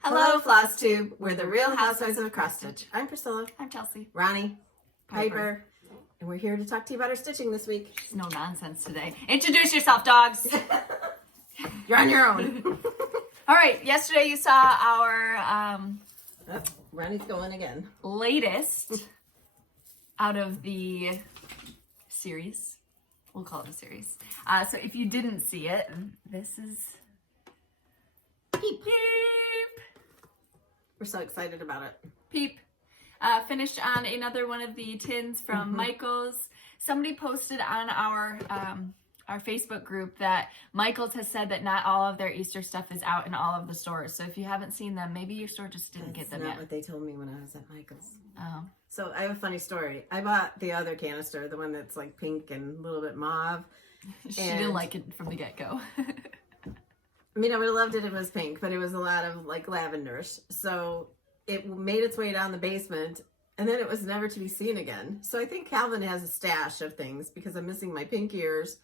Hello, Flosstube. We're the Real Housewives of Cross Stitch. I'm Priscilla. I'm Chelsea. Ronnie. Piper. And we're here to talk to you about our stitching this week. No nonsense today. Introduce yourself, dogs. You're on your own. All right. Yesterday you saw our Ronnie's going again. latest out of the series. We'll call it a series. So if you didn't see it, this is Peep. Peep. We're so excited about it. Peep. Finished on another one of the tins from Michael's. Somebody posted on our Facebook group that Michael's has said that not all of their Easter stuff is out in all of the stores. So if you haven't seen them, maybe your store just didn't get them That's yet. not what they told me when I was at Michael's. Oh. So I have a funny story. I bought the other canister, the one that's like pink and a little bit mauve. She didn't like it from the get-go. I mean, I would have loved it if it was pink, but it was a lot of like lavenderish. So it made its way down the basement, and then it was never to be seen again. So I think Calvin has a stash of things because I'm missing my pink ears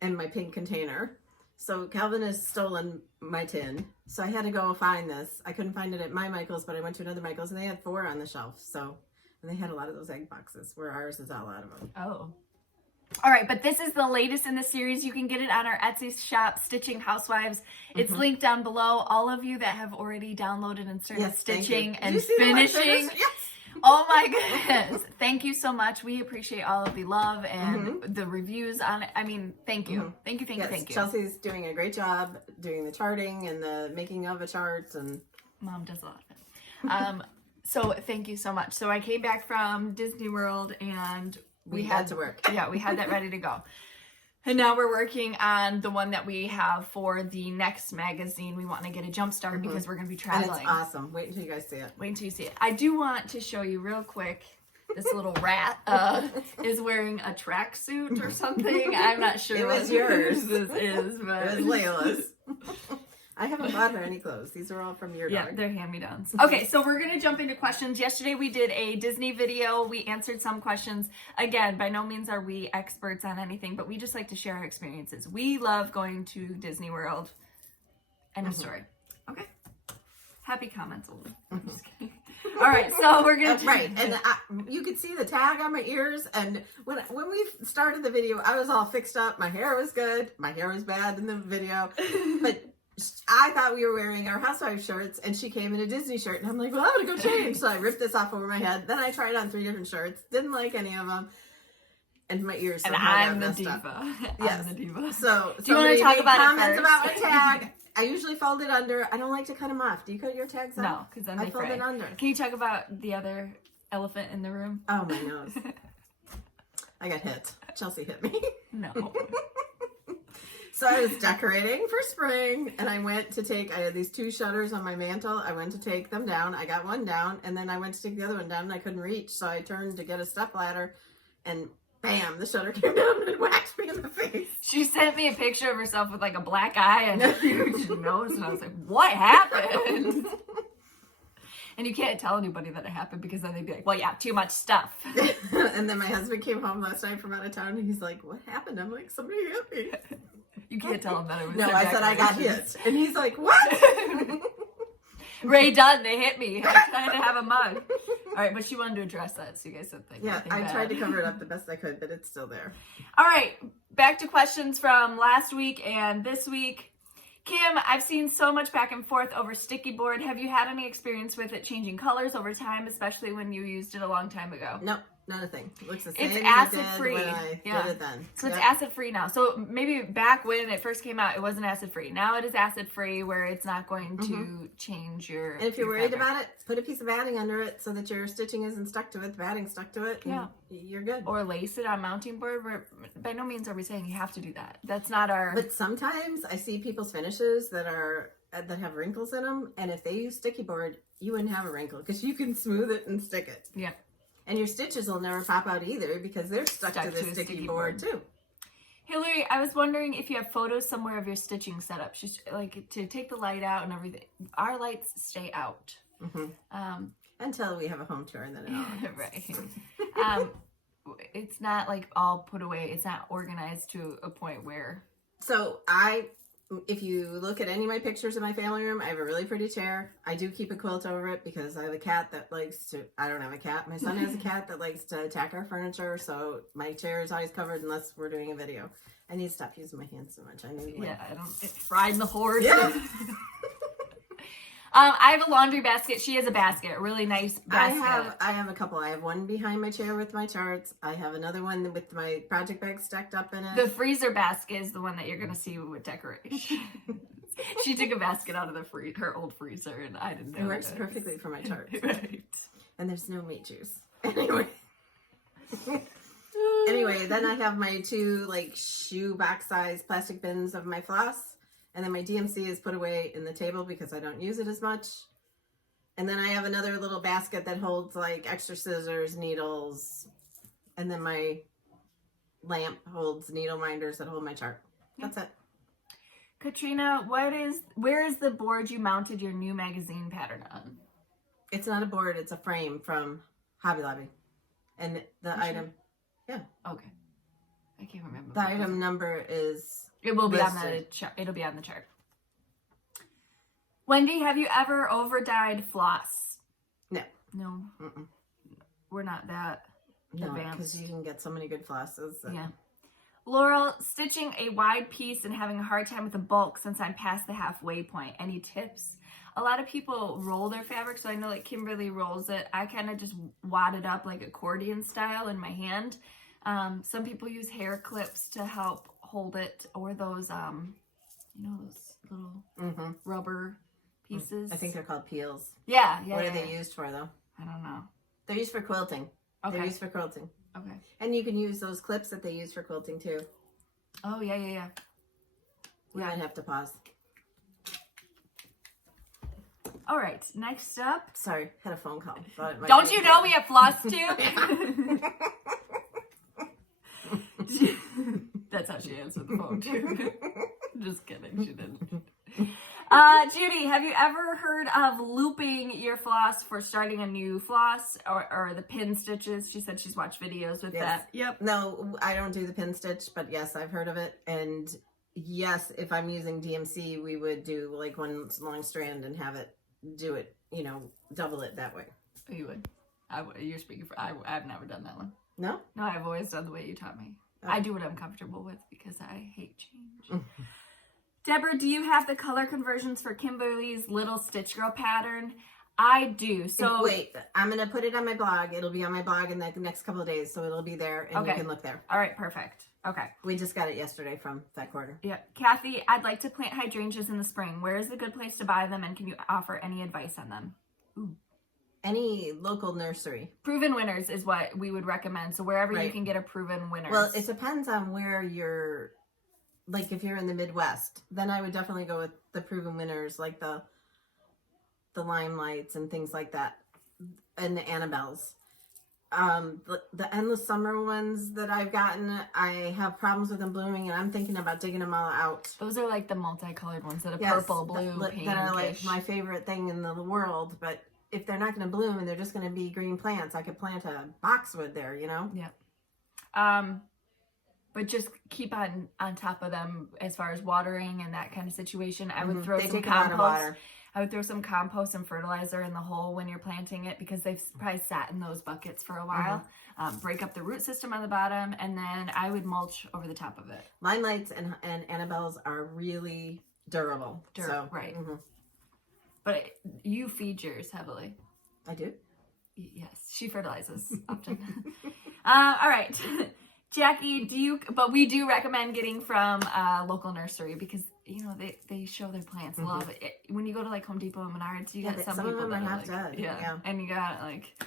and my pink container. So Calvin has stolen my tin. So I had to go find this. I couldn't find it at my Michael's, but I went to another Michael's, and they had 4 on the shelf. So, and they had a lot of those egg boxes, where ours is all out of them. Oh. All right, but this is the latest in the series. You can get it on our Etsy shop, Stitching Housewives. It's linked down below. All of you that have already downloaded and started stitching and finishing. Yes. Oh my goodness. Thank you so much. We appreciate all of the love and the reviews on it. I mean, thank you. Thank you. Chelsea's doing a great job doing the charting and the making of the charts, and Mom does a lot of it. So thank you so much. So I came back from Disney World and we had to work. Yeah, we had that ready to go. And now we're working on the one that we have for the next magazine. We want to get a jump start because we're going to be traveling. And it's awesome. Wait until you guys see it. Wait until you see it. I do want to show you real quick. This little rat is wearing a tracksuit or something. I'm not sure It was what yours. this is, but It was Layla's. I haven't bought her any clothes. These are all from your dog. Yeah, they're hand-me-downs. Okay, so we're going to jump into questions. Yesterday we did a Disney video. We answered some questions. Again, by no means are we experts on anything, but we just like to share our experiences. We love going to Disney World. End of story. Okay. Happy comments only. I'm just kidding. All right, so we're going to... Right, and you could see the tag on my ears, and when we started the video, I was all fixed up. My hair was good. My hair was bad in the video, but... I thought we were wearing our housewife shirts, and she came in a Disney shirt, and I'm like, well, I'm gonna go change. So I ripped this off over my head. Then I tried on 3 different shirts, didn't like any of them, and my ears. And I'm the diva. Yes, I'm the diva. So do you want to talk about comments it first? about my tag? I usually fold it under. I don't like to cut them off. Do you cut your tags off? No, because then they fold fray. it under. Can you talk about the other elephant in the room? Oh, my nose. I got hit. Chelsea hit me. No. So I was decorating for spring, and I went to take, I had these 2 shutters on my mantle. I went to take them down. I got one down, and then I went to take the other one down, and I couldn't reach. So I turned to get a step ladder, and bam, the shutter came down and whacked me in the face. She sent me a picture of herself with like a black eye and a huge nose, and I was like, what happened? And you can't tell anybody that it happened because then they'd be like, well, yeah, too much stuff. And then my husband came home last night from out of town, and he's like, what happened? I'm like, somebody hit me. You can't tell him that it was No, I said I got hit. And he's like, what? Ray Dunn, they hit me. I'm trying to have a mug. All right, but she wanted to address that, so you guys said Yeah, I tried to cover it up the best I could, but it's still there. All right, back to questions from last week and this week. Kim, I've seen so much back and forth over sticky board. Have you had any experience with it changing colors over time, especially when you used it a long time ago? Nope. Not a thing. It looks the same. It's acid-free. When I did it then. So it's acid-free now. So maybe back when it first came out, it wasn't acid-free. Now it is acid-free, where it's not going to change your. And if you're worried about it, put a piece of batting under it so that your stitching isn't stuck to it. The batting's stuck to it. Yeah, you're good. Or lace it on mounting board. By no means are we saying you have to do that. That's not our. But sometimes I see people's finishes that have wrinkles in them, and if they use sticky board, you wouldn't have a wrinkle because you can smooth it and stick it. Yeah. And your stitches will never pop out either because they're stuck to the sticky board too. Hillary, I was wondering if you have photos somewhere of your stitching setup. She's like to take the light out and everything. Our lights stay out. Until we have a home tour and then it right. It's not like all put away. It's not organized to a point where. So if you look at any of my pictures in my family room, I have a really pretty chair. I do keep a quilt over it because I have a cat that likes to, I don't have a cat. My son has a cat that likes to attack our furniture. So my chair is always covered unless we're doing a video. I need to stop using my hands so much. I need Yeah, I don't, riding the horse. Yeah. I have a laundry basket. She has a basket, a really nice basket. I have a couple. I have one behind my chair with my charts. I have another one with my project bag stacked up in it. The freezer basket is the one that you're gonna see with decoration. She took a basket out of the her old freezer, and I didn't know. It works perfectly for my charts. Right. And there's no meat juice. Anyway. Anyway, then I have my 2 like shoe box size plastic bins of my floss. And then my DMC is put away in the table because I don't use it as much. And then I have another little basket that holds like extra scissors, needles. And then my lamp holds needle minders that hold my chart. That's it. Katrina, where is the board you mounted your new magazine pattern on? It's not a board, it's a frame from Hobby Lobby. And the item, yeah. Okay. I can't remember. The item number is... It will be listed. on the chart. It'll be on the chart. Wendy, have you ever over-dyed floss? No. No. Mm-mm. We're not that advanced. Because you can get so many good flosses. Yeah. Laurel, stitching a wide piece and having a hard time with the bulk since I'm past the halfway point. Any tips? A lot of people roll their fabric, so I know like Kimberly rolls it. I kind of just wad it up like accordion style in my hand. Some people use hair clips to help hold it, or those, you know, those little rubber pieces. I think they're called peels. Yeah. What are they used for, though? I don't know. They're used for quilting. Okay. They're used for quilting. Okay. And you can use those clips that they use for quilting, too. Oh, yeah. We might have to pause. All right, next up. Sorry, had a phone call. Don't you know we have Flosstube? That's how she answered the phone, too. Just kidding, she didn't. Judy, have you ever heard of looping your floss for starting a new floss, or the pin stitches? She said she's watched videos with that. Yep. No, I don't do the pin stitch, but yes, I've heard of it. And yes, if I'm using DMC, we would do like one long strand and have it do it, you know, double it that way. You would. You're speaking for, I've never done that one. No? No, I've always done the way you taught me. Oh. I do what I'm comfortable with because I hate change. Deborah, do you have the color conversions for Kimberly's Little Stitch Girl pattern? I do. So wait, I'm going to put it on my blog. It'll be on my blog in the next couple of days, so it'll be there and you can look there. All right, perfect. Okay. We just got it yesterday from Fat Quarter. Yeah. Kathy, I'd like to plant hydrangeas in the spring. Where is a good place to buy them, and can you offer any advice on them? Ooh. Any local nursery. Proven winners is what we would recommend. So wherever you can get a proven winner. Well, it depends on where you're, like if you're in the Midwest, then I would definitely go with the proven winners, like the Limelights and things like that, and the Annabelles. The endless summer ones that I've gotten, I have problems with them blooming, and I'm thinking about digging them all out. Those are like the multicolored ones that are purple, blue, pink. That are like my favorite thing in the world, but if they're not going to bloom and they're just going to be green plants, I could plant a boxwood there, you know? Yeah. But just keep on top of them as far as watering and that kind of situation. I would throw some compost. I would throw some compost and fertilizer in the hole when you're planting it, because they've probably sat in those buckets for a while. Break up the root system on the bottom, and then I would mulch over the top of it. Limelights and Annabelles are really durable. Right. But you feed yours heavily. I do? Yes, she fertilizes often. All right. Jackie, but we do recommend getting from a local nursery, because you know they show their plants love it. When you go to like Home Depot and Menards, you got some people of them that are are half like, dead. Yeah, and you got like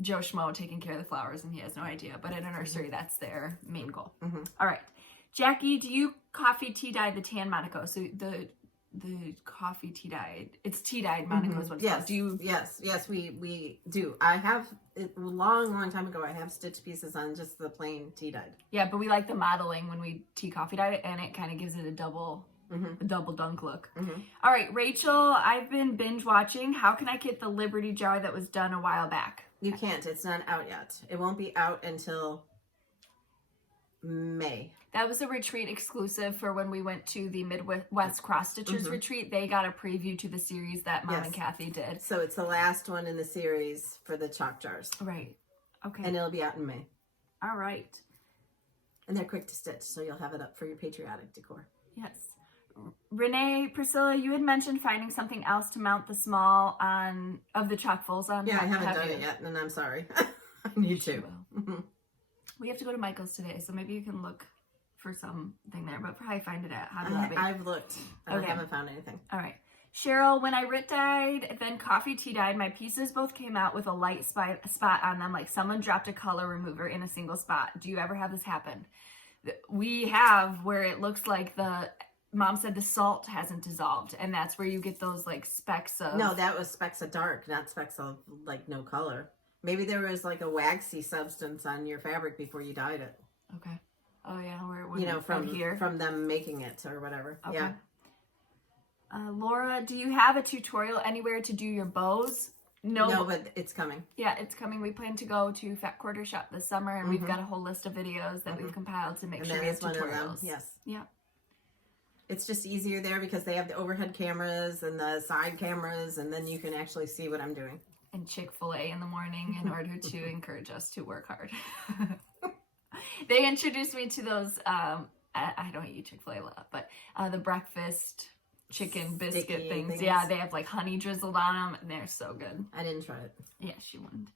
Joe Schmo taking care of the flowers, and he has no idea. But at a nursery, that's their main goal. All right, Jackie, do you coffee tea dye the tan Monaco? So the coffee tea dyed, it's tea dyed Monaco is what it's called. Do you? Yes, we do. I have a long time ago. I have stitched pieces on just the plain tea dyed. Yeah, but we like the modeling when we tea coffee dyed it, and it kind of gives it a double dunk look. All right, Rachel, I've been binge watching. How can I get the Liberty jar that was done a while back? You can't. It's not out yet. It won't be out until May. That was a retreat exclusive for when we went to the Midwest Cross Stitchers retreat. They got a preview to the series that Mom and Kathy did. So it's the last one in the series for the chalk jars. Right. Okay. And it'll be out in May. All right. And they're quick to stitch, so you'll have it up for your patriotic decor. Yes. Renee, Priscilla, you had mentioned finding something else to mount the small of the chalkfulls on. Yeah, I haven't done it yet, and I'm sorry. I need to. We have to go to Michael's today, so maybe you can look for something there, but probably find it at Hobby Lobby. I've looked, and I haven't found anything. All right. Cheryl, when I Rit dyed, then coffee tea dyed, my pieces both came out with a light spot on them, like someone dropped a color remover in a single spot. Do you ever have this happen? We have, where it looks like Mom said the salt hasn't dissolved, and that's where you get those like specks of... No, that was specks of dark, not specks of like no color. Maybe there was like a waxy substance on your fabric before you dyed it. Okay. Oh yeah, where it was from them making it or whatever. Okay. Yeah. Laura, do you have a tutorial anywhere to do your bows? No, but it's coming. Yeah, it's coming. We plan to go to Fat Quarter Shop this summer, and we've got a whole list of videos that we've compiled to make sure we have tutorials. Yes. Yeah. It's just easier there because they have the overhead cameras and the side cameras, and then you can actually see what I'm doing. And Chick-fil-A in the morning in order to encourage us to work hard. They introduced me to those, I don't eat Chick-fil-A a lot, but the breakfast chicken biscuit things. Yeah, they have like honey drizzled on them, and they're so good. I didn't try it. Yeah, she wouldn't.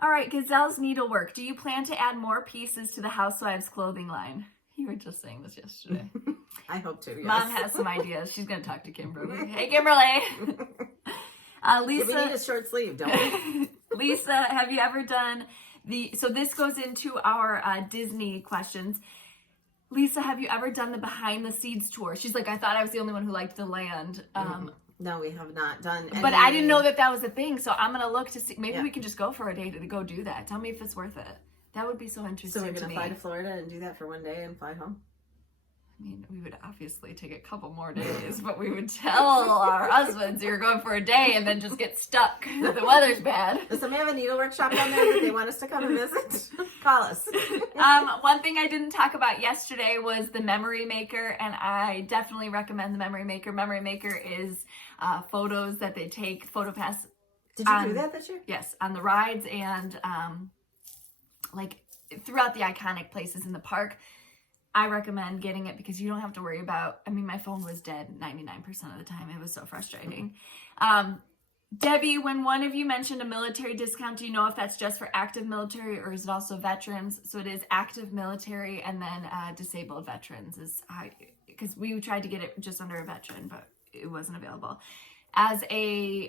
All right, Gazelle's Needlework. Do you plan to add more pieces to the Housewives clothing line? You were just saying this yesterday. I hope to, yes. Mom has some ideas. She's going to talk to Kimberly. Hey, Kimberly. Lisa. We need a short sleeve, don't we? Lisa, have you ever done so this goes into our Disney questions. Lisa, have you ever done the behind the scenes tour? She's like, I thought I was the only one who liked the land. No, we have not done any. But I didn't know that was a thing, so I'm going to look to see. Maybe we can just go for a day to go do that. Tell me if it's worth it. That would be so interesting. So we're going to fly to Florida and do that for one day and fly home? I mean, we would obviously take a couple more days, but we would tell our husbands you're going for a day and then just get stuck. The weather's bad. Does somebody have a needlework shop down there that they want us to come and visit? Call us. One thing I didn't talk about yesterday was the Memory Maker, and I definitely recommend the Memory Maker. Memory Maker is photos that they take, PhotoPass. Did you do that this year? Yes, on the rides and like throughout the iconic places in the park. I recommend getting it because you don't have to worry about, I mean, my phone was dead 99% of the time. It was so frustrating. Debbie, when one of you mentioned a military discount, do you know if that's just for active military or is it also veterans? So it is active military and then disabled veterans is because we tried to get it just under a veteran, but it wasn't available. As a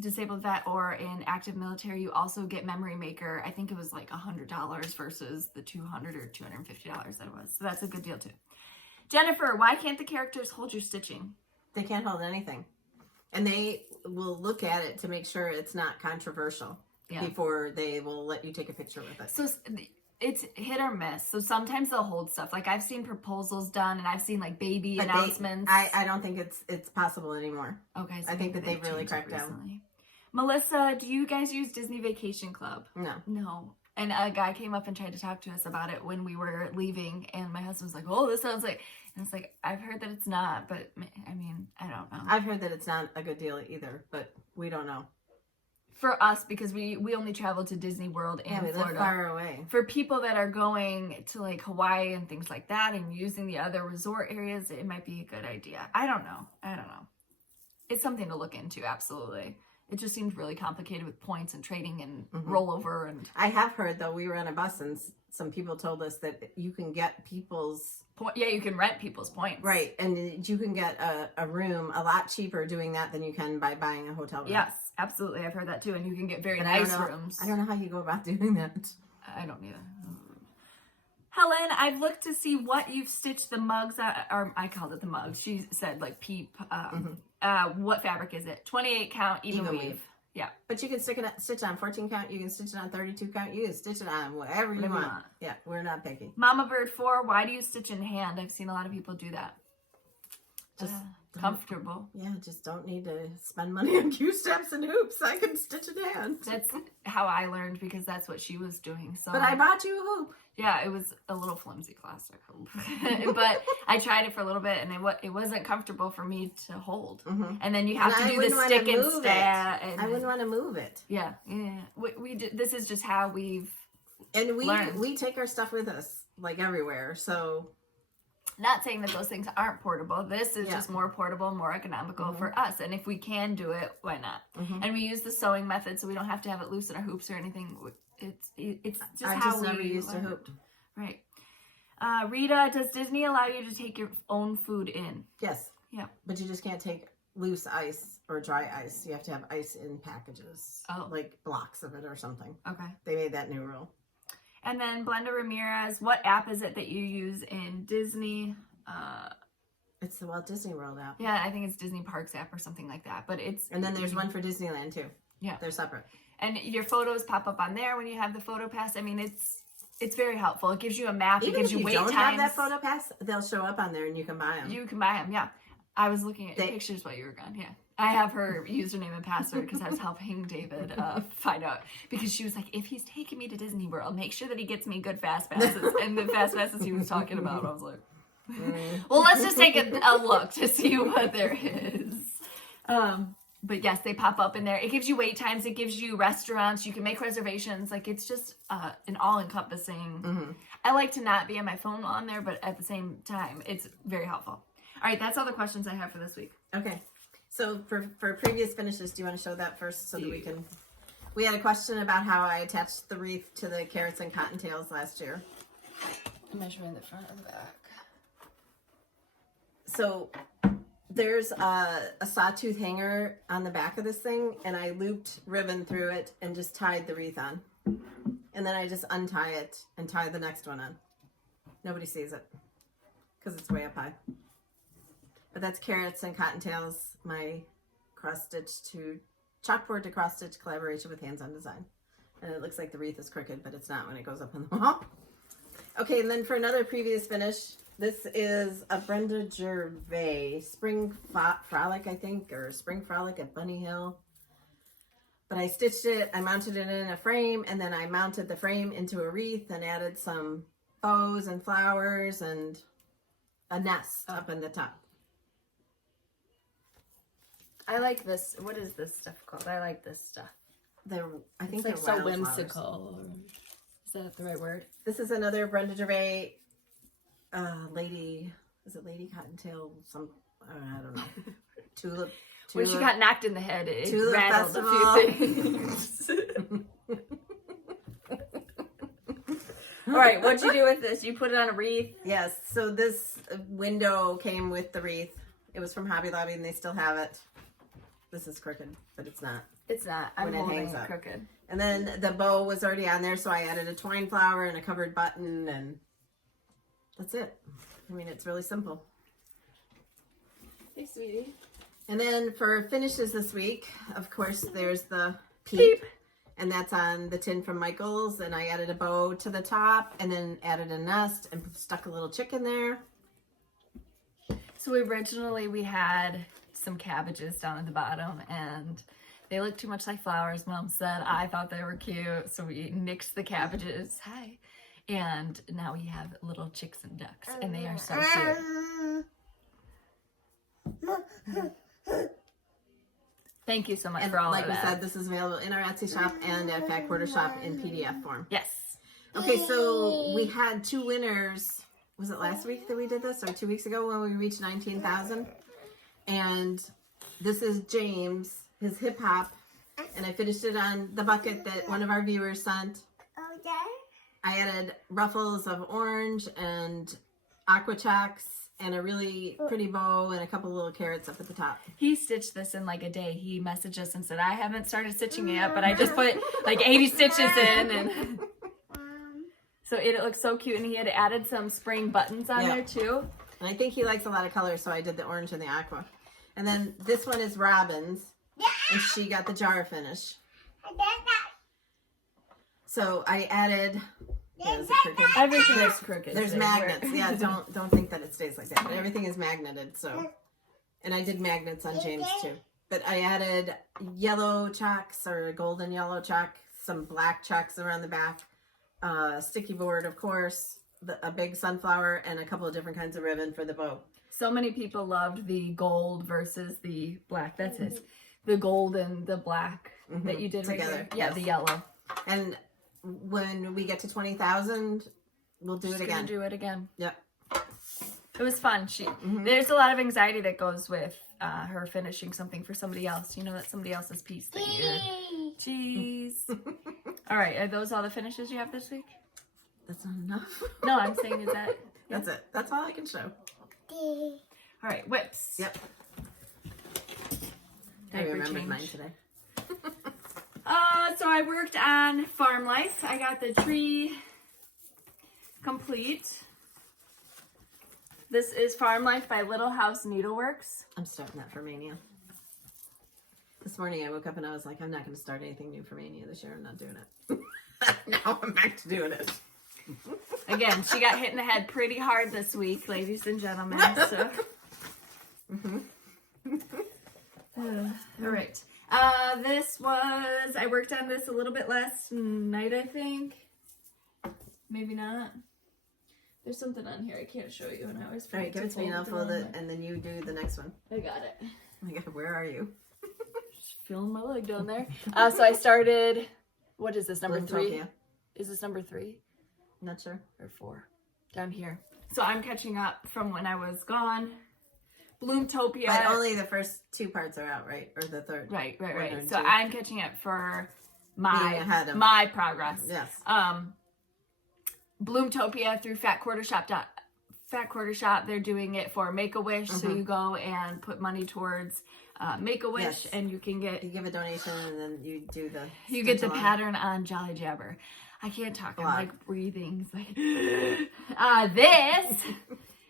disabled vet or in active military, you also get Memory Maker. I think it was like $100 versus the $200 or $250 that it was. So that's a good deal too. Jennifer, why can't the characters hold your stitching? They can't hold anything. And they will look at it to make sure it's not controversial before they will let you take a picture with it. So it's hit or miss. So sometimes they'll hold stuff. Like I've seen proposals done and I've seen like baby announcements. I don't think it's possible anymore. Okay. So I think that they've really cracked down. Melissa, do you guys use Disney Vacation Club? No. And a guy came up and tried to talk to us about it when we were leaving. And my husband was like, oh, this sounds like... And it's like, I've heard that it's not. But I mean, I don't know. I've heard that it's not a good deal either. But we don't know. For us, because we only travel to Disney World and we Florida. Live far away. For people that are going to like Hawaii and things like that and using the other resort areas, it might be a good idea. I don't know. It's something to look into, absolutely. It just seems really complicated with points and trading and rollover. And I have heard, though, we were on a bus and some people told us that you can get people's... you can rent people's points. Right, and you can get a room a lot cheaper doing that than you can by buying a hotel room. Yes, absolutely. I've heard that too. And you can get very nice rooms. I don't know how you go about doing that. I don't either. Helen, I've looked to see what you've stitched the mugs at, or I called it the mugs. She said like peep. What fabric is it? 28 count, even weave. Yeah. But you can stitch on 14 count. You can stitch it on 32 count. You can stitch it on whatever you want. Yeah, we're not picky. Mama Bird 4, why do you stitch in hand? I've seen a lot of people do that. comfortable. Yeah, just don't need to spend money on Q-steps and hoops. I can stitch it in. That's how I learned because that's what she was doing. So, but I bought you a hoop. Yeah, it was a little flimsy plastic hoop, but I tried it for a little bit, and it wasn't comfortable for me to hold. And then you have to do the stick and stat. I wouldn't want to move it. Yeah. We this is just how we've learned. We take our stuff with us like everywhere. So, not saying that those things aren't portable. This is just more portable, more economical for us. And if we can do it, why not? And we use the sewing method, so we don't have to have it loose in our hoops or anything. It's just how we never used a hoop. Right. Rita, does Disney allow you to take your own food in? Yes. Yeah. But you just can't take loose ice or dry ice. You have to have ice in packages. Oh. Like blocks of it or something. Okay. They made that new rule. And then Blenda Ramirez, what app is it that you use in Disney? It's the Walt Disney World app. Yeah, I think it's Disney Parks app or something like that. But it's and then there's one for Disneyland too. Yeah, they're separate. And your photos pop up on there when you have the photo pass. I mean, it's very helpful. It gives you a map. Even it gives if you wait don't times. Have that photo pass, they'll show up on there and you can buy them. You can buy them. Yeah, I was looking at pictures while you were gone. Yeah. I have her username and password because I was helping David find out. Because she was like, if he's taking me to Disney World, make sure that he gets me good fast passes. And the fast passes he was talking about, I was like, well, let's just take a look to see what there is. But yes, they pop up in there. It gives you wait times. It gives you restaurants. You can make reservations. Like, it's just an all-encompassing. I like to not be on my phone on there, but at the same time, it's very helpful. All right, that's all the questions I have for this week. Okay. So for previous finishes, do you want to show that first so that we can... We had a question about how I attached the wreath to the carrots and cottontails last year. I'm measuring the front and the back. So there's a sawtooth hanger on the back of this thing, and I looped ribbon through it and just tied the wreath on. And then I just untie it and tie the next one on. Nobody sees it because it's way up high. But that's carrots and cottontails, my cross-stitch to chalkboard to cross-stitch collaboration with Hands-On Design. And it looks like the wreath is crooked, but it's not when it goes up on the wall. Okay, and then for another previous finish, this is a Brenda Gervais Spring Frolic, I think, or Spring Frolic at Bunny Hill. But I stitched it, I mounted it in a frame, and then I mounted the frame into a wreath and added some bows and flowers and a nest up in the top. I like this. What is this stuff called? I like this stuff. I think it's they're like so whimsical. Is that the right word? This is another Brenda Gervais lady. Is it Lady Cottontail? I don't know. Tulip. When she got knocked in the head, it Tulip rattled Festival. a few things. All right, what'd you do with this? You put it on a wreath? Yes. So this window came with the wreath. It was from Hobby Lobby, and they still have it. This is crooked, but it's not. It's not. I'm when it holding hangs it up. crooked. And then the bow was already on there, so I added a twine flower and a covered button, and that's it. I mean, it's really simple. Hey, sweetie. And then for finishes this week, of course, there's the peep. And that's on the tin from Michael's. And I added a bow to the top and then added a nest and stuck a little chick in there. So originally we had some cabbages down at the bottom and they looked too much like flowers, Mom said. I thought they were cute. So we nixed the cabbages. Hi. And now we have little chicks and ducks and they are so cute. Thank you so much for all like of that. we said, this is available in our Etsy shop and at Fat Quarter Shop in PDF form. Yes. Okay, so we had 2 winners. Was it last week that we did this or 2 weeks ago when we reached 19,000? And this is James, his hip hop, and I finished it on the bucket that one of our viewers sent. I added ruffles of orange and aqua checks and a really pretty bow and a couple little carrots up at the top. He stitched this in like a day. He messaged us and said, I haven't started stitching yet, but I just put like 80 stitches in. And so it looks so cute. And he had added some spring buttons on there too. And I think he likes a lot of colors, so I did the orange and the aqua. And then this one is Robin's, and she got the jar finish. So I added... Yeah, everything is crooked. There's magnets. Yeah, don't think that it stays like that. But everything is magneted. So, And I did magnets on James too. But I added yellow chocks or golden yellow chalk, some black chocks around the back, sticky board, of course, a big sunflower, and a couple of different kinds of ribbon for the bow. So many people loved the gold versus the black. That's his. The gold and the black that you did together. Right here. Yeah, the yellow. And when we get to 20,000, we'll do it again. Do it again. Yep. It was fun. There's a lot of anxiety that goes with her finishing something for somebody else. You know, that's somebody else's piece that you're... Cheese. All right, are those all the finishes you have this week? That's not enough. No, I'm saying is that... That's it. That's all I can show. All right, whips. Yep. I Diaper remembered change. mine today. So I worked on Farm Life. I got the tree complete. This is Farm Life by Little House Needleworks. I'm starting that for Mania. This morning I woke up and I was like, I'm not going to start anything new for Mania this year. I'm not doing it. Now I'm back to doing it. Again, she got hit in the head pretty hard this week, ladies and gentlemen. So. All right. I worked on this a little bit last night, I think. Maybe not. There's something on here I can't show you, and I always forget. All right, give it to me and I'll fold it, and then you do the next one. I got it. Oh my God, where are you? Just feeling my leg down there. So I started, what is this, number 3? Bloomtopia. Is this number 3? Not sure. Or 4? Down here. So I'm catching up from when I was gone. Bloomtopia. But only the first 2 parts are out, right? Or the third. Right. Or So two. I'm catching up for Being ahead of- my progress. Yes. Bloomtopia through Fat Quarter Shop. They're doing it for Make-A-Wish. So you go and put money towards Make-A-Wish, Yes. and you can get... You give a donation and then you do the... You get the stitch along. pattern on Jolly Jabber. I can't talk. Blog. I'm like breathing. It's like... this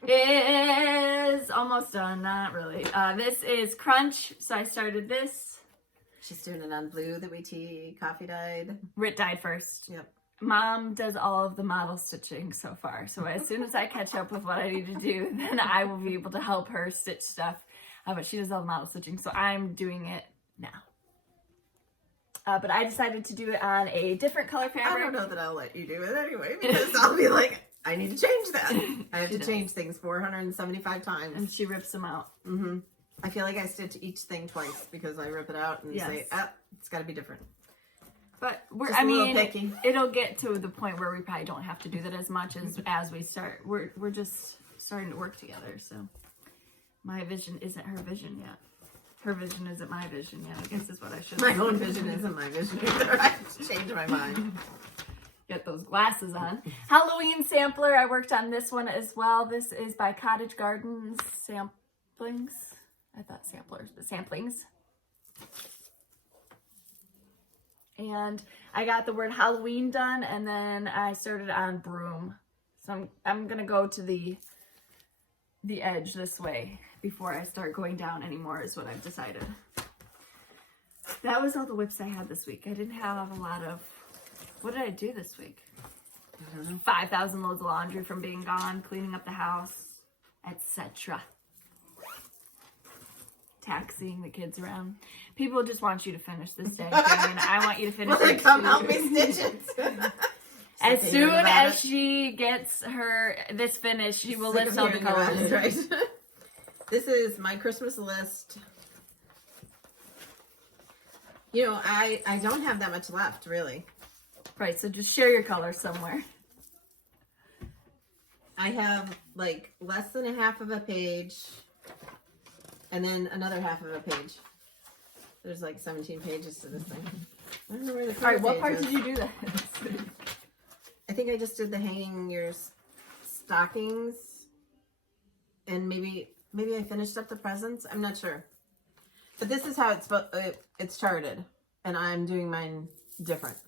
is almost done. Not really. This is Crunch. So I started this. She's doing it on blue that we tea, coffee dyed. Rit dyed first. Yep. Mom does all of the model stitching so far. So as soon as I catch up with what I need to do, then I will be able to help her stitch stuff. But she does all the model stitching, so I'm doing it now. But I decided to do it on a different color fabric. I don't know that I'll let you do it anyway, because I'll be like, I need to change that. I have to change things 475 times. And she rips them out. I feel like I stitch each thing twice because I rip it out and say, it's got to be different. But Just a little picky. It'll get to the point where we probably don't have to do that as much as we start. We're just starting to work together. So my vision isn't her vision yet. Her vision isn't my vision yet, I guess is what I should say. My own vision isn't my vision either. I have to change my mind. Get those glasses on. Halloween sampler. I worked on this one as well. This is by Cottage Gardens Samplings. I thought samplers, but samplings. And I got the word Halloween done, and then I started on broom. So I'm gonna go to the edge this way before I start going down anymore, is what I've decided. That was all the whips I had this week. I didn't have a lot of... What did I do this week? I don't know. 5,000 loads of laundry from being gone, cleaning up the house, etc. Taxiing the kids around. People just want you to finish this day. And I want you to finish Will it they come too. help me stitch it? As Sick of soon hearing about as it. she gets this finished, she will Sick list of all the hearing about colors. it, right? This is my Christmas list. You know, I don't have that much left, really. Right, so just share your colors somewhere. I have like less than a half of a page and then another half of a page. There's like 17 pages to this thing. I don't know where the All right, what page part is. did you do that? I think I just did the hanging your stockings and maybe I finished up the presents. I'm not sure. But this is how it's charted, and I'm doing mine different.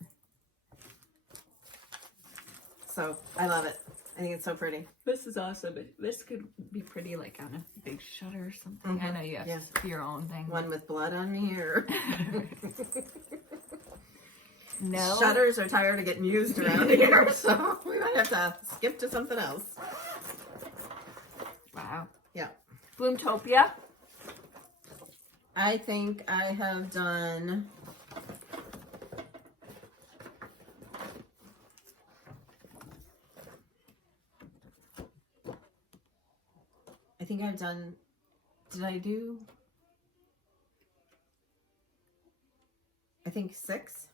So I love it. I think it's so pretty. This is awesome. This could be pretty like on a big shutter or something. I know you have your own thing. One with blood on me, or No. shutters are tired of getting used around here, so we might have to skip to something else. Wow. Yeah. Bloomtopia. I think I have done... I think I've done... Did I do... I think 6.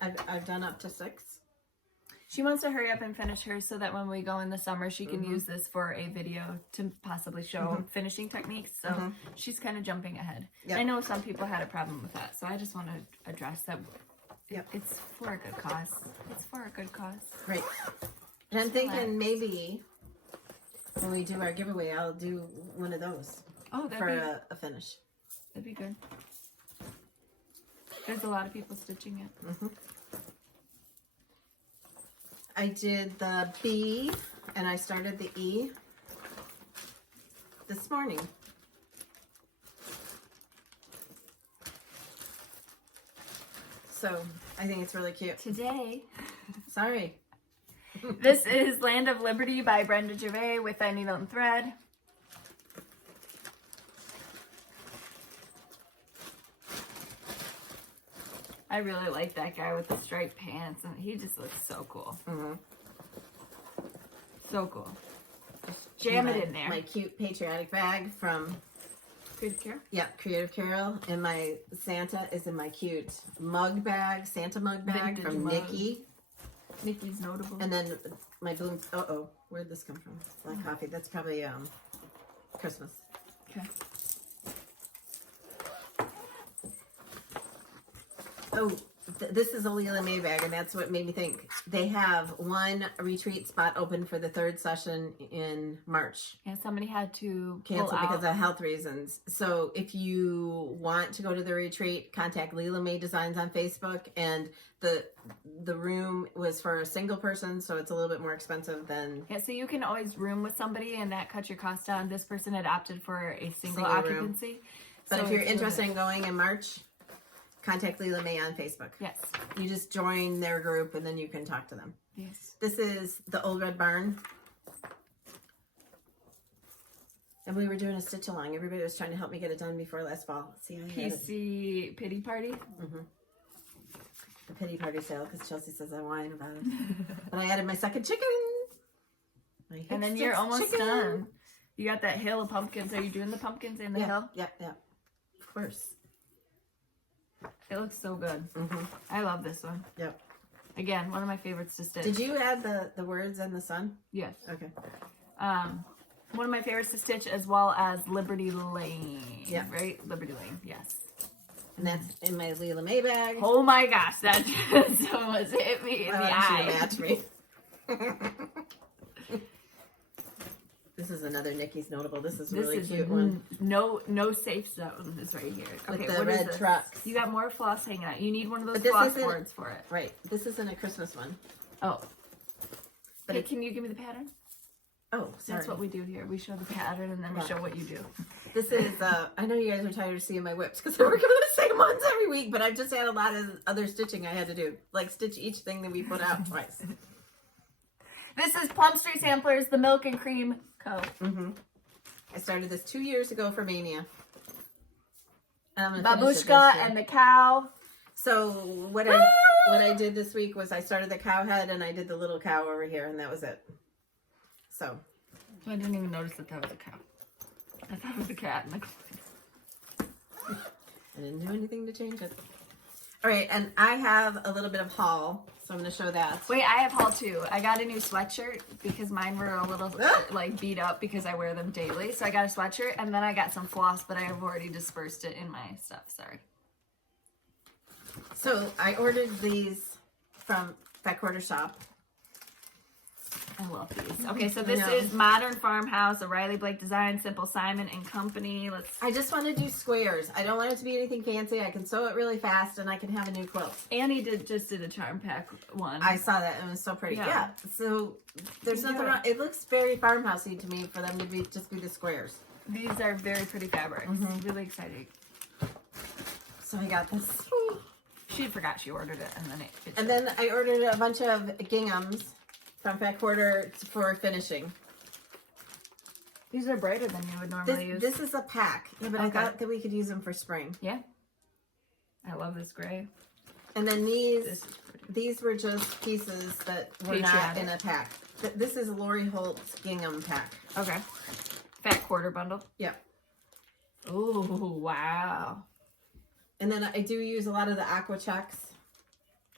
I've done up to 6. She wants to hurry up and finish hers so that when we go in the summer, she can use this for a video to possibly show finishing techniques. So she's kind of jumping ahead. Yep. I know some people had a problem with that, so I just want to address that. Yep. It's for a good cause. It's for a good cause. Right. And I'm thinking maybe when we do our giveaway, I'll do one of those for a finish. That'd be good. There's a lot of people stitching it. I did the B and I started the E this morning. So I think it's really cute. Today. Sorry. This is Land of Liberty by Brenda Gervais with a needle and thread. I really like that guy with the striped pants, and he just looks so cool. So cool. Just jam it in there. My cute Patriotic bag from Creative Carol? Yeah, Creative Carol. And my Santa is in my cute mug bag, Santa mug bag from Nikki. Nikki's notable. And then my bloom. Where'd this come from? It's like coffee. That's probably Christmas. Okay. Oh, this is a Leela May bag, and that's what made me think. They have one retreat spot open for the 3rd session in March. And somebody had to cancel because of health reasons. So if you want to go to the retreat, contact Leela May Designs on Facebook. And the room was for a single person, so it's a little bit more expensive than... Yeah, so you can always room with somebody, and that cuts your cost down. This person had opted for a single occupancy. Room. But so if you're interested in going in March... Contact Leela May on Facebook. Yes. You just join their group and then you can talk to them. Yes. This is the Old Red Barn. And we were doing a stitch along. Everybody was trying to help me get it done before last fall. See, I PC Pity Party? The pity party sale because Chelsea says I whine about it. But I added my second chicken. And then you're almost done. You got that hill of pumpkins. Are you doing the pumpkins in the hill? Yeah. Of course. It looks so good. I love this one. Yep. Again, one of my favorites to stitch. Did you add the words and the sun? Yes. Okay. One of my favorites to stitch, as well as Liberty Lane. Yeah. Right? Liberty Lane. Yes. And that's in my Leela May bag. Oh my gosh, that just almost hit me in the eye. Match me. This is another Nikki's notable. This is a really cute one. No safe zone is right here. With Okay, the what red is this? trucks. You got more floss hanging out. You need one of those floss boards for it. Right. This isn't a Christmas one. Oh. But hey, can you give me the pattern? Oh, sorry. That's what we do here. We show the pattern and then we show what you do. This is, I know you guys are tired of seeing my whips because I work on the same ones every week, but I've just had a lot of other stitching I had to do. Like stitch each thing that we put out twice. This is Plum Street Samplers, the Milk and Cream Co. I started this 2 years ago for Mania. Babushka and the cow. So what I did this week was I started the cow head and I did the little cow over here, and that was it. So I didn't even notice that was a cow. I thought it was a cat. I didn't do anything to change it. All right, and I have a little bit of haul, so I'm going to show that. Wait, I have haul too. I got a new sweatshirt because mine were a little like beat up because I wear them daily. So I got a sweatshirt, and then I got some floss, but I have already dispersed it in my stuff. Sorry. So I ordered these from Fat Quarter Shop. I love these. Okay, so this is Modern Farmhouse, a Riley Blake design, Simple Simon and Company. I just want to do squares. I don't want it to be anything fancy. I can sew it really fast, and I can have a new quilt. Annie just did a charm pack one. I saw that, and it was so pretty. Yeah. So there's nothing wrong. It looks very farmhousey to me for them to be just be the squares. These are very pretty fabrics. Really exciting. So I got this. She forgot she ordered it, and then I ordered a bunch of ginghams from Fat Quarter for finishing. These are brighter than you would normally use. This is a pack. Yeah, but Okay. I thought that we could use them for spring. Yeah. I love this gray. And then This is pretty. these were just pieces that were not Patriotic. in a pack. This is Lori Holt's gingham pack. Okay. Fat quarter bundle. Yep. Oh, wow. And then I do use a lot of the aqua checks.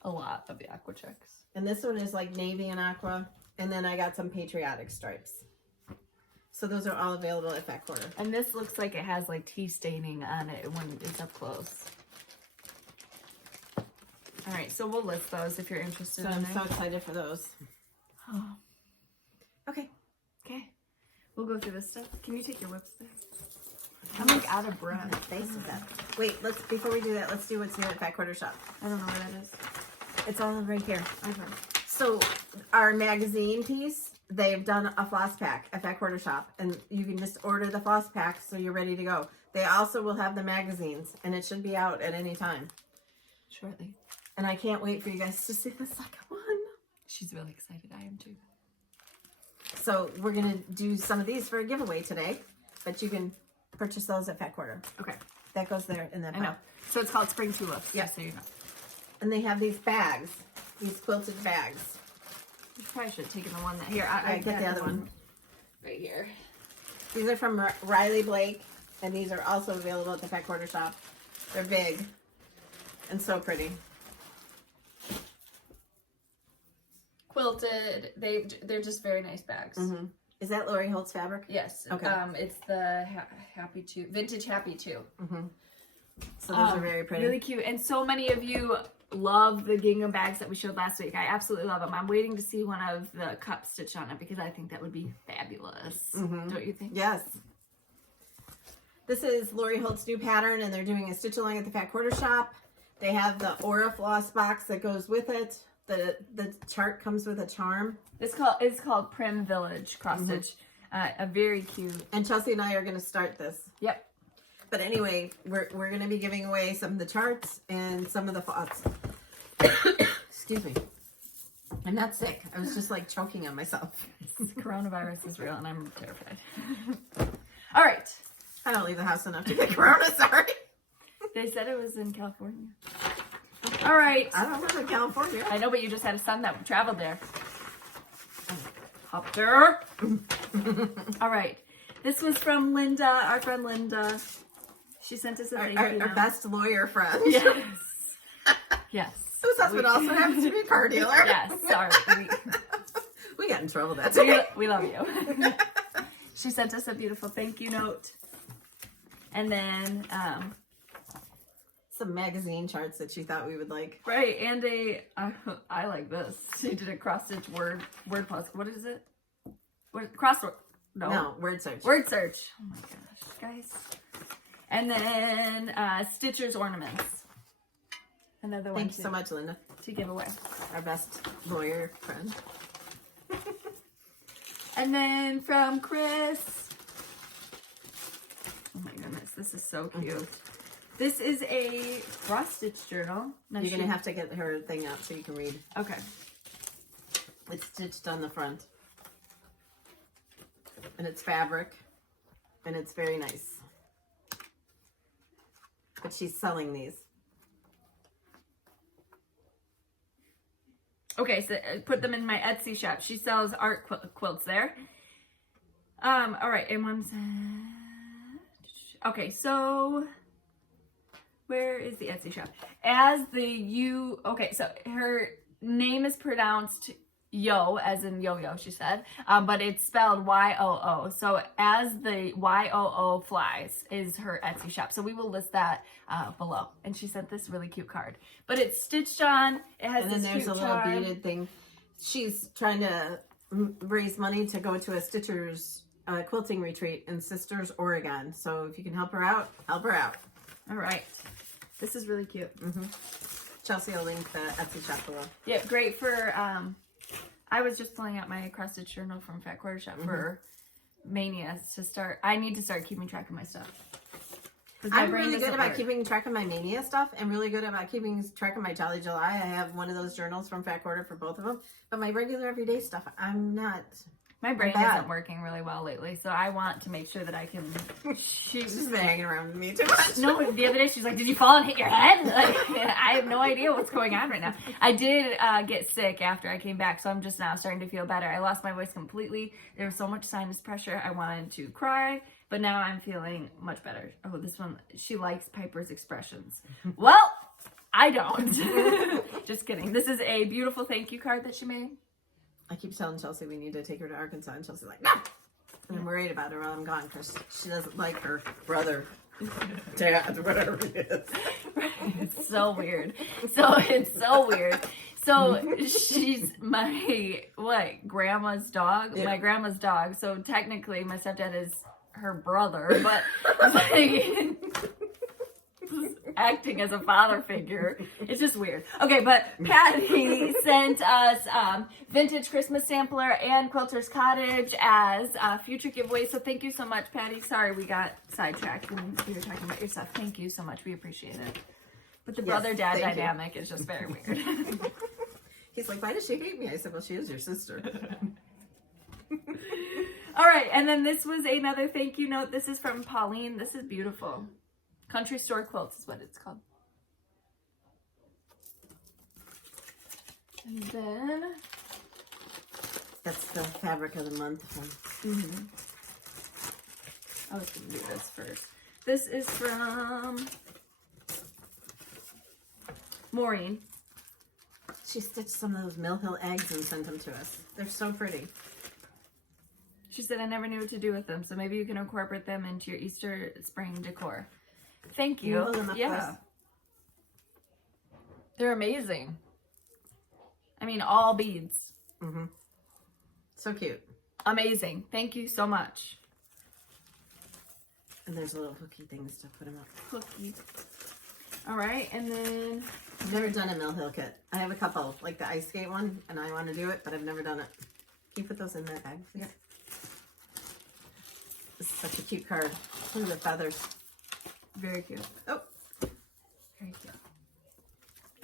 A lot of the aqua checks. And this one is like navy and aqua. And then I got some patriotic stripes. So those are all available at Fat Quarter. And this looks like it has like tea staining on it when it's up close. All right, so we'll list those if you're interested. So I'm so excited for those. Oh, Okay. okay. We'll go through this stuff. Can you take your whips there? I'm like out of breath. My face is up. Wait, before we do that, let's do what's new at Fat Quarter Shop. I don't know where that is. It's all right here. Okay. So our magazine piece, they've done a floss pack at Fat Quarter Shop, and you can just order the floss pack so you're ready to go. They also will have the magazines, and it should be out at any time. Shortly. And I can't wait for you guys to see the second one. She's really excited. I am too. So we're gonna do some of these for a giveaway today, but you can purchase those at Fat Quarter. Okay. That goes there in that I know. pack. So it's called Spring Tulips. Yeah. Just so you know. And they have these bags, these quilted bags. You probably should have taken the one that here. I get got the other one. right here. These are from Riley Blake, and these are also available at the Fat Quarter Shop. They're big and so pretty. Quilted. They're just very nice bags. Mm-hmm. Is that Lori Holt's fabric? Yes. Okay. It's the Happy 2 vintage Happy 2. Mm-hmm. So those are very pretty. Really cute. And so many of you love the gingham bags that we showed last week. I absolutely love them. I'm waiting to see one of the cups stitched on it because I think that would be fabulous. Mm-hmm. Don't you think? Yes. This is Lori Holt's new pattern, and they're doing a stitch along at the Fat Quarter Shop. They have the Aura floss box that goes with it. The chart comes with a charm. It's called Prim Village cross stitch. A very cute. And Chelsea and I are going to start this. Yep. But anyway, we're going to be giving away some of the charts and some of the floss. Excuse me. I'm not sick. I was just like choking on myself. Coronavirus is real and I'm terrified. All right. I don't leave the house enough to get corona, sorry. They said it was in California. All right. I don't live in California. I know, but you just had a son that traveled there. Hopter. All right. This was from Linda, our friend Linda. She sent us a thank you Our note. best lawyer friend. Yes. Yes. Whose husband also happens to be a car dealer. Yes. Sorry. We got in trouble that day. We love you. She sent us a beautiful thank you note. And then, some magazine charts that she thought we would like. right, and I like this. She did a cross stitch word plus. What is it? Crossword. No, word search. Word search. Oh my gosh, guys. And then Stitcher's ornaments. Another one. Thank you so much, Linda. To give away. Our best lawyer friend. And then from Chris. Oh my goodness, this is so cute. This is a cross stitch journal. Now You're going to have to get her thing up so you can read. Okay. It's stitched on the front. And it's fabric. And it's very nice. But she's selling these. Okay, so put them in my Etsy shop. She sells art quilts there. All right, and one's... Okay, so... Where is the Etsy shop? Okay, so her name is pronounced Yo, as in yo-yo, she said. But it's spelled Y-O-O. So as the Y-O-O flies is her Etsy shop. So we will list that below. And she sent this really cute card. But it's stitched on. It has And then this there's a cute little charm. beaded thing. She's trying to raise money to go to a Stitcher's quilting retreat in Sisters, Oregon. So if you can help her out, help her out. All right. This is really cute. Chelsea will link the Etsy shop below. Yeah, great for, I was just pulling out my cross stitch journal from Fat Quarter Shop for Mania to start. I need to start keeping track of my stuff. My I'm brain really good doesn't about work. keeping track of my Mania stuff and really good about keeping track of my Jolly July. I have one of those journals from Fat Quarter for both of them. But my regular everyday stuff, I'm not. My brain bad. isn't working really well lately, so I want to make sure that I can. She's just been hanging around with me too much. No, the other day she's like, "Did you fall and hit your head?" Like, I have no idea what's going on right now. I did get sick after I came back, so I'm just now starting to feel better. I lost my voice completely. There was so much sinus pressure. I wanted to cry, but now I'm feeling much better. Oh, this one, she likes Piper's expressions. Well, I don't. Just kidding. This is a beautiful thank you card that she made. I keep telling Chelsea we need to take her to Arkansas, and Chelsea's like, no! And I'm worried about her while I'm gone because she doesn't like her brother, dad, whatever it is. It's so weird. It's so weird. So she's my, grandma's dog? Yeah. My grandma's dog. So technically my stepdad is her brother, but like, acting as a father figure. It's just weird. Okay, but Patty sent us vintage Christmas sampler and Quilter's Cottage as future giveaways. So thank you so much, Patty. Sorry we got sidetracked when you were talking about your stuff. Thank you so much. We appreciate it. But the brother-dad dynamic is just very weird. He's like, why does she hate me? I said, well, she is your sister. All right, and then this was another thank you note. This is from Pauline. This is beautiful. Country Store Quilts is what it's called. And then... That's the fabric of the month one. I was going to do this first. This is from Maureen. She stitched some of those Mill Hill eggs and sent them to us. They're so pretty. She said, I never knew what to do with them, so maybe you can incorporate them into your Easter spring decor. Thank you. Hold them up Yeah. close. They're amazing. I mean, all beads. So cute. Amazing. Thank you so much. And there's little hooky things to put them up. Cookie. All right, and then... I've never done a Mill Hill kit. I have a couple, like the ice skate one, and I want to do it, but I've never done it. Can you put those in that bag? Yep. This is such a cute card. Look at the feathers. Very cute. Oh, Very cute.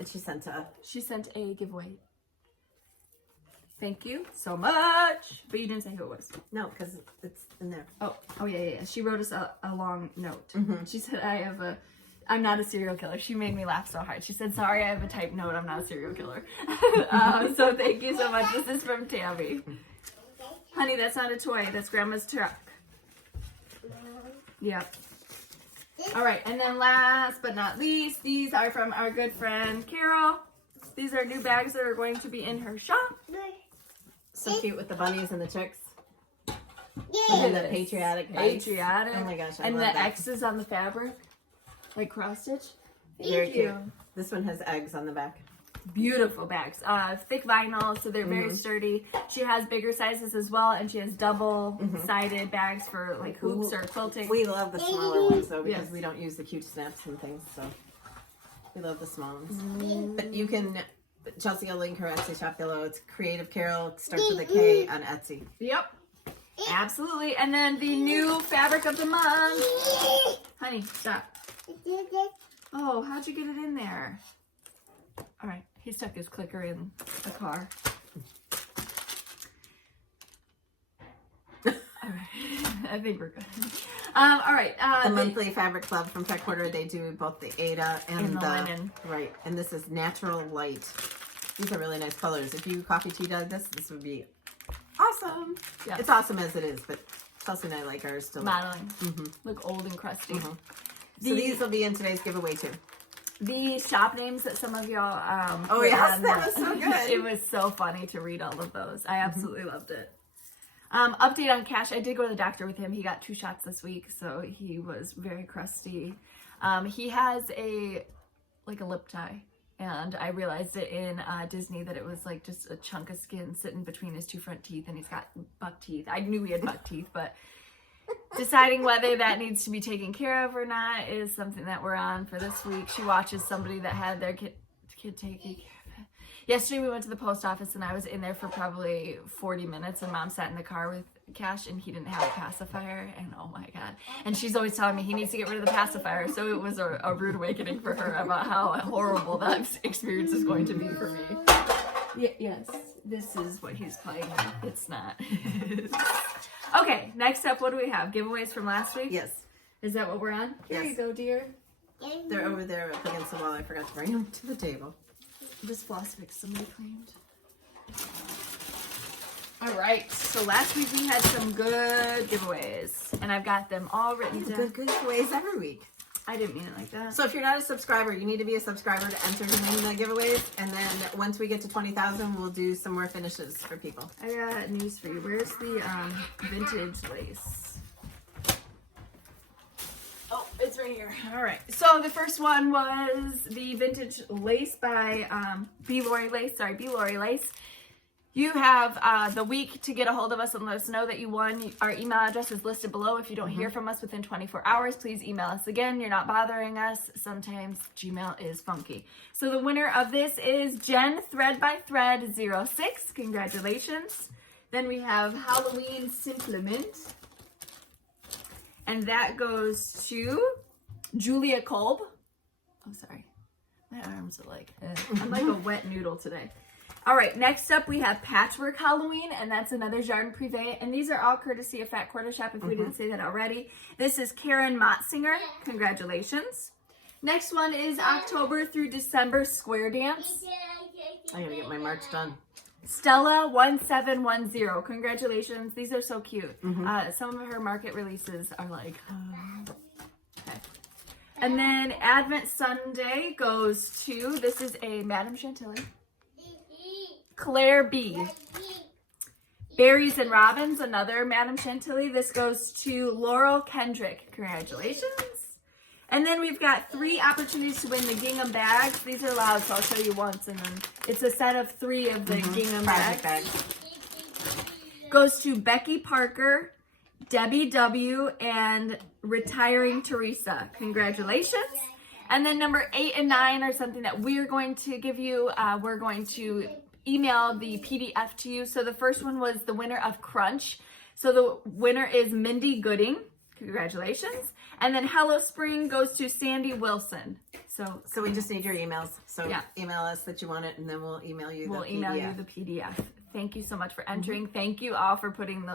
and she sent a... She sent a giveaway. Thank you so much. But you didn't say who it was. No, because it's in there. Oh, yeah. She wrote us a long note. She said, I'm not a serial killer. She made me laugh so hard. She said, sorry, I have a typed note. I'm not a serial killer. So thank you so much. This is from Tammy. Honey, that's not a toy. That's Grandma's truck. Yep. All right. And then last but not least, these are from our good friend, Carol. These are new bags that are going to be in her shop. So cute with the bunnies and the chicks. Look And at the this. patriotic bites. Patriotic. Oh my gosh, I and love the that. X's on the fabric, like cross stitch. Very Thank cute. you. This one has eggs on the back. Beautiful bags. Thick vinyl, so they're very sturdy. She has bigger sizes as well, and she has double-sided bags for like hoops or quilting. We love the smaller ones though because Yes. we don't use the cute snaps and things. So we love the small ones. But you can, Chelsea will link her Etsy shop below. It's Creative Carol, starts with a K on Etsy. Yep. Absolutely. And then the new fabric of the month. Honey, stop. Oh, how'd you get it in there? All right. He stuck his clicker in the car. All right. I think we're good. All right. The monthly fabric club from Tech Quarter, they do both the Ada and the linen. Right. And this is Natural Light. These are really nice colors. If you coffee tea dug this would be awesome. Yeah. It's awesome as it is, but Chelsea and I like ours still. Modeling. Look old and crusty. So these will be in today's giveaway too. The shop names that some of y'all Oh put yes, on that was so good. It was so funny to read all of those. I absolutely loved it. Update on Cash. I did go to the doctor with him. He got 2 shots this week, so he was very crusty. He has a lip tie, and I realized it in Disney that it was like just a chunk of skin sitting between his 2 front teeth, and he's got buck teeth. I knew he had buck teeth, but deciding whether that needs to be taken care of or not is something that we're on for this week. She watches somebody that had their kid taking care of it. Yesterday we went to the post office and I was in there for probably 40 minutes and Mom sat in the car with Cash and he didn't have a pacifier and oh my god. And she's always telling me he needs to get rid of the pacifier, so it was a rude awakening for her about how horrible that experience is going to be for me. Yes, this is what he's playing with. It's not. Okay, next up, what do we have? Giveaways from last week? Yes. Is that what we're on? Here you go, dear. They're over there up against the wall. I forgot to bring them to the table. This floss pick somebody claimed. All right, so last week we had some good giveaways, and I've got them all written down. Good giveaways every week. I didn't mean it like that. So if you're not a subscriber, you need to be a subscriber to enter in the giveaways. And then once we get to 20,000, we'll do some more finishes for people. I got news for you. Where's the vintage lace? Oh, it's right here. All right. So the first one was the vintage lace by B. Lori Lace. Sorry, B. Lori Lace. You have the week to get a hold of us and let us know that you won. Our email address is listed below. If you don't hear from us within 24 hours, please email us again. You're not bothering us. Sometimes Gmail is funky. So the winner of this is Jen Thread by Thread 06. Congratulations. Then we have Halloween Simplement. And that goes to Julia Kolb. Oh, sorry. My arms are like, I'm like a wet noodle today. All right, next up we have Patchwork Halloween, and that's another Jardin Privé, and these are all courtesy of Fat Quarter Shop if we didn't say that already. This is Karen Motzinger. Congratulations. Next one is October through December Square Dance. I gotta get my March done. Stella 1710. Congratulations. These are so cute. Some of her market releases are like, okay. And then Advent Sunday goes to, this is a Madame Chantilly. Claire B. Berries and Robins, another Madame Chantilly. This goes to Laurel Kendrick. Congratulations. And then we've got 3 opportunities to win the gingham bags. These are loud, so I'll show you once. And then it's a set of 3 of the gingham bags. Goes to Becky Parker, Debbie W., and Retiring Teresa. Congratulations. And then number 8 and 9 are something that we're going to give you. We're going to email the PDF to you. So the first one was the winner of Crunch. So the winner is Mindy Gooding. Congratulations. And then Hello Spring goes to Sandy Wilson. So we just need your emails. So yeah. Email us that you want it, and then we'll email you the PDF. We'll email you the PDF. Thank you so much for entering. Thank you all for putting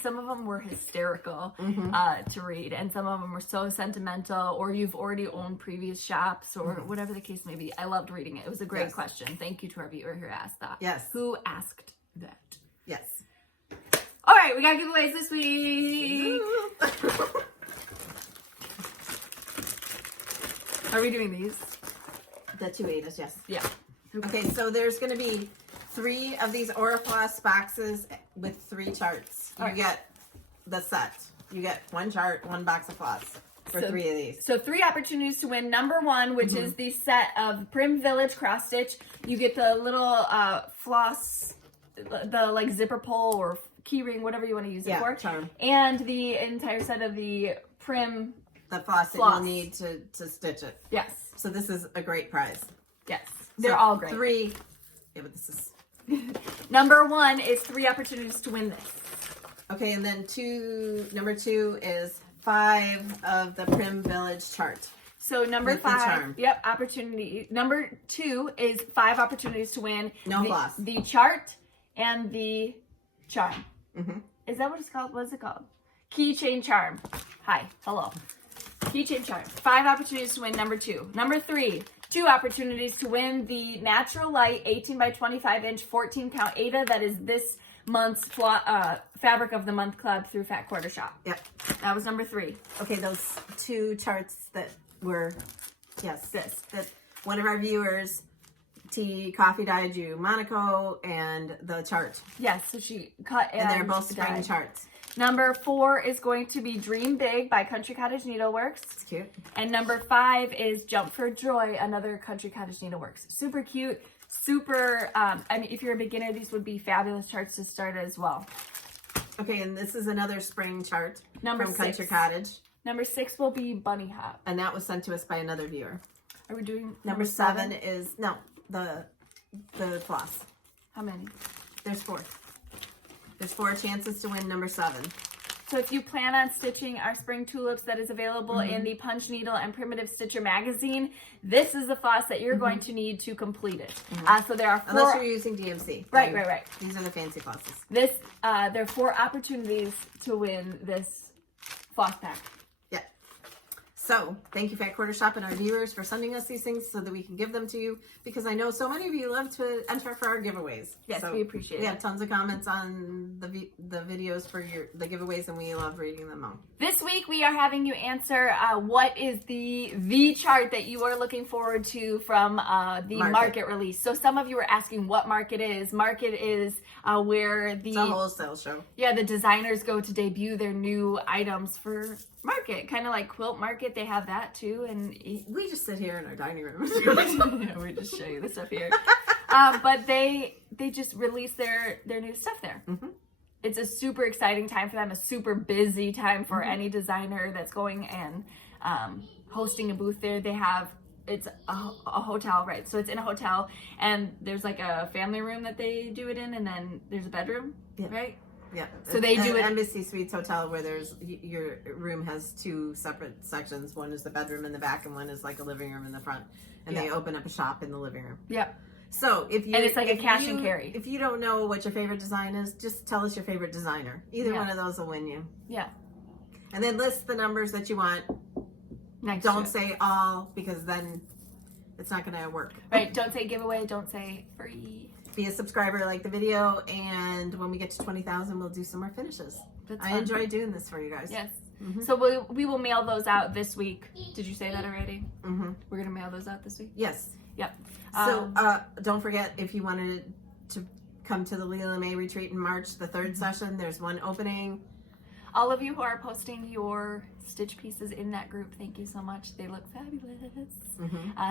some of them were hysterical to read, and some of them were so sentimental, or you've already owned previous shops, or whatever the case may be. I loved reading it. It was a great question. Thank you to our viewer who asked that. Yes. Who asked that? Yes. All right, we got giveaways this week. Are we doing these? The 2 Adas, yes. Yeah. Okay, so there's going to be 3 of these Orifloss boxes with 3 charts. You get the set. You get 1 chart, 1 box of floss for 3 of these. So 3 opportunities to win. Number 1, which is the set of Prim Village cross stitch. You get the little floss, the like zipper pull or key ring, whatever you want to use it for. Charm. And the entire set of the Prim the floss that you'll need to stitch it. Yes. So this is a great prize. Yes. They're all great. 3. Yeah, but this is... Number 1 is 3 opportunities to win this. Okay, and then number 2 is 5 of the Prim Village chart. So number 5, opportunity. Number 2 is 5 opportunities to win. Floss. The chart and the charm. Is that what it's called? What is it called? Keychain charm. Hi. Hello. Keychain charm. 5 opportunities to win number 2. Number 3, 2 opportunities to win the Natural Light 18 by 25 inch 14 count Ada. That is this month's Fabric of the Month Club through Fat Quarter Shop. Yep. That was number 3. Okay, those 2 charts that were, yes, this. That one of our viewers, T Coffee Dyed You, Monaco, and the chart. Yes, so she cut and they're both spring charts. Number 4 is going to be Dream Big by Country Cottage Needleworks. It's cute. And number 5 is Jump for Joy, another Country Cottage Needleworks. Super cute, super, I mean, if you're a beginner, these would be fabulous charts to start as well. Okay, and this is another spring chart from 6. Country Cottage. Number 6 will be Bunny Hop. And that was sent to us by another viewer. Are we doing number 7 is, no, the floss. How many? There's 4. There's 4 chances to win number 7. So if you plan on stitching our spring tulips that is available in the Punch Needle and Primitive Stitcher magazine, this is the floss that you're going to need to complete it. So there are 4... Unless you're using DMC. Right. These are the fancy flosses. There are 4 opportunities to win this floss pack. Yeah. So, thank you, Fat Quarter Shop, and our viewers for sending us these things so that we can give them to you, because I know so many of you love to enter for our giveaways. Yes, so we appreciate it. We have tons of comments on the videos for the giveaways, and we love reading them all. This week, we are having you answer what is the chart that you are looking forward to from the market release. So some of you were asking what market is. Market is where It's a wholesale show. Yeah, the designers go to debut their new items for market, kind of like Quilt Market. They have that too, and we just sit here in our dining room. Yeah, we just show you the stuff here. But they just release their new stuff there. It's a super exciting time for them, a super busy time for any designer that's going and hosting a booth there. It's a hotel, right? So it's in a hotel, and there's like a family room that they do it in, and then there's a bedroom, right? Yeah. So they do it. Embassy Suites Hotel, where your room has 2 separate sections. One is the bedroom in the back, and one is like a living room in the front. And they open up a shop in the living room. Yep. So if you and it's like a cash and carry. If you don't know what your favorite design is, just tell us your favorite designer. Either one of those will win you. Yeah. And then list the numbers that you want. Don't say all, because then it's not going to work. Right. Don't say giveaway. Don't say free. Be a subscriber, like the video, and when we get to 20,000, we'll do some more finishes. I enjoy doing this for you guys. Yes. So we will mail those out this week. Did you say that already? We're going to mail those out this week? Yes. Yep. So don't forget, if you wanted to come to the Leela May retreat in March, the 3rd session, there's one opening. All of you who are posting your stitch pieces in that group, thank you so much. They look fabulous.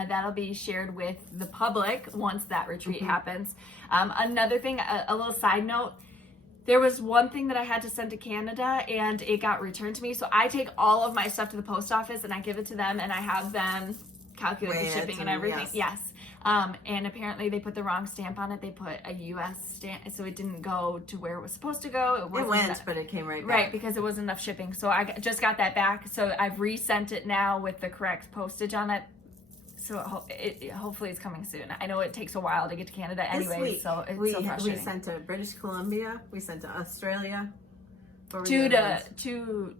That'll be shared with the public once that retreat happens. Another thing, a little side note, there was one thing that I had to send to Canada and it got returned to me. So I take all of my stuff to the post office and I give it to them and I have them calculate the shipping and everything. Yes. And apparently they put the wrong stamp on it. They put a U.S. stamp, so it didn't go to where it was supposed to go. It went, but it came right back. Right, because it wasn't enough shipping. So I just got that back. So I've resent it now with the correct postage on it. So hopefully it's coming soon. I know it takes a while to get to Canada anyway, so it's so frustrating. We sent to British Columbia. We sent to Australia. To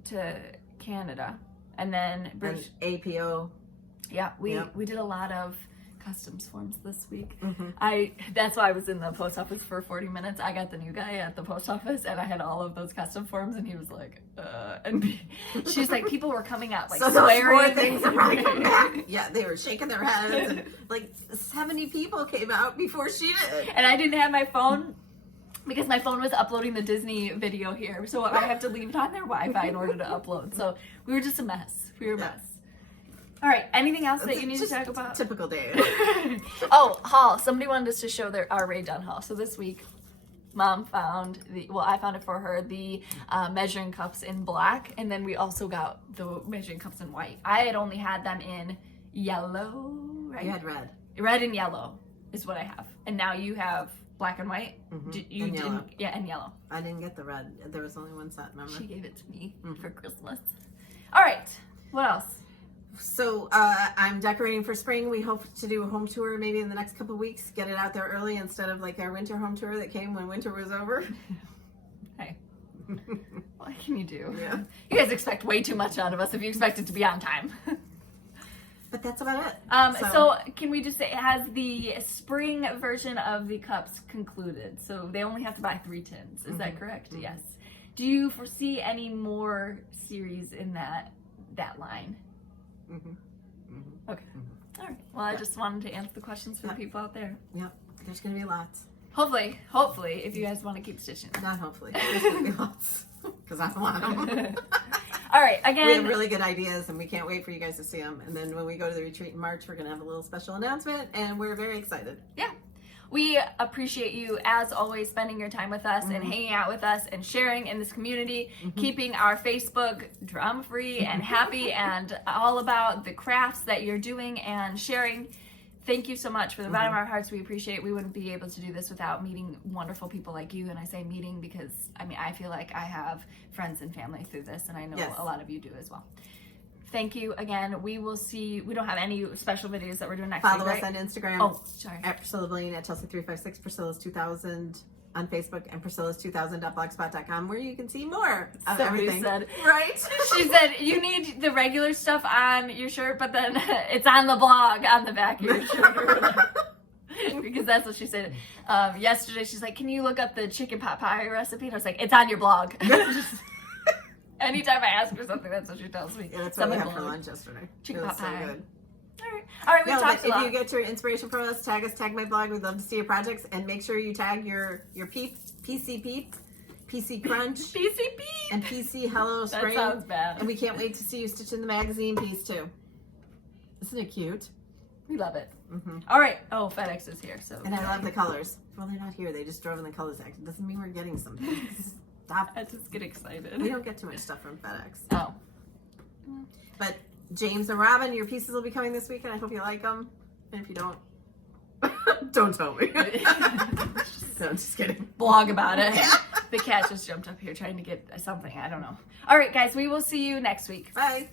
Canada, and then British APO. Yeah, we did a lot of customs forms this week. That's why I was in the post office for 40 minutes. I got the new guy at the post office and I had all of those custom forms and he was like, and she's like, people were coming out like so swearing. Those 4 things are probably coming back. Yeah, they were shaking their heads and like 70 people came out before she did. And I didn't have my phone because my phone was uploading the Disney video here. So I have to leave it on their Wi-Fi in order to upload. So we were just a mess. We were a mess. All right. Anything else that you need to talk about? Typical day. Oh, haul. Somebody wanted us to show our Rae Dunn haul. So this week, Mom found I found it for her, the measuring cups in black, and then we also got the measuring cups in white. I had only had them in yellow, right? You had red. Red and yellow is what I have, and now you have black and white. You and yellow. Yeah, and yellow. I didn't get the red. There was only one set. Remember? She gave it to me for Christmas. All right. What else? So I'm decorating for spring. We hope to do a home tour maybe in the next couple of weeks. Get it out there early instead of like our winter home tour that came when winter was over. Hey, what can you do? Yeah. You guys expect way too much out of us if you expect it to be on time. But that's about it. So can we just say, has the spring version of the cups concluded? So they only have to buy 3 tins. Is that correct? Yes. Do you foresee any more series in that line? Okay. All right. Well, I just wanted to answer the questions for the people out there. Yep. There's going to be lots. Hopefully, if you guys want to keep stitching. Not hopefully. There's going to be lots. Because I want them. All right. Again, we have really good ideas and we can't wait for you guys to see them. And then when we go to the retreat in March, we're going to have a little special announcement and we're very excited. Yeah. We appreciate you, as always, spending your time with us and hanging out with us and sharing in this community, keeping our Facebook drama-free and happy and all about the crafts that you're doing and sharing thank you so much. For the bottom of our hearts, we appreciate it. We wouldn't be able to do this without meeting wonderful people like you. And I say meeting because, I mean, I feel like I have friends and family through this, and I know a lot of you do as well. Thank you again. We will see. We don't have any special videos that we're doing next week, Follow us right? on Instagram. Oh, sorry. At Priscilla Blaine, at Chelsea356, Priscilla's 2000 on Facebook, and Priscilla's2000.blogspot.com, where you can see more of everything. Said, right? She said, you need the regular stuff on your shirt, but then it's on the blog on the back of your shirt. Because that's what she said. Yesterday, she's like, can you look up the chicken pot pie recipe? And I was like, it's on your blog. Anytime I ask her something, that's what she tells me. Yeah, that's what we had for lunch yesterday. Chicken pot pie. So good. All right, we talked a lot. If you get your inspiration from us, tag us, tag my blog. We'd love to see your projects, and make sure you tag your peep, pcpeep, pcrunch, pcpeep, and pchellospring. That sounds bad. And we can't wait to see you stitch in the magazine piece too. Isn't it cute? We love it. All right. Oh, FedEx is here. So. And I love the colors. Well, they're not here. They just drove in the colors act. It doesn't mean we're getting something. Stop. I just get excited. We don't get too much stuff from FedEx. Oh. But James and Robin, your pieces will be coming this week, and I hope you like them. And if you don't, don't tell me. No, I'm just kidding. Blog about it. The cat just jumped up here trying to get something. I don't know. All right, guys, we will see you next week. Bye.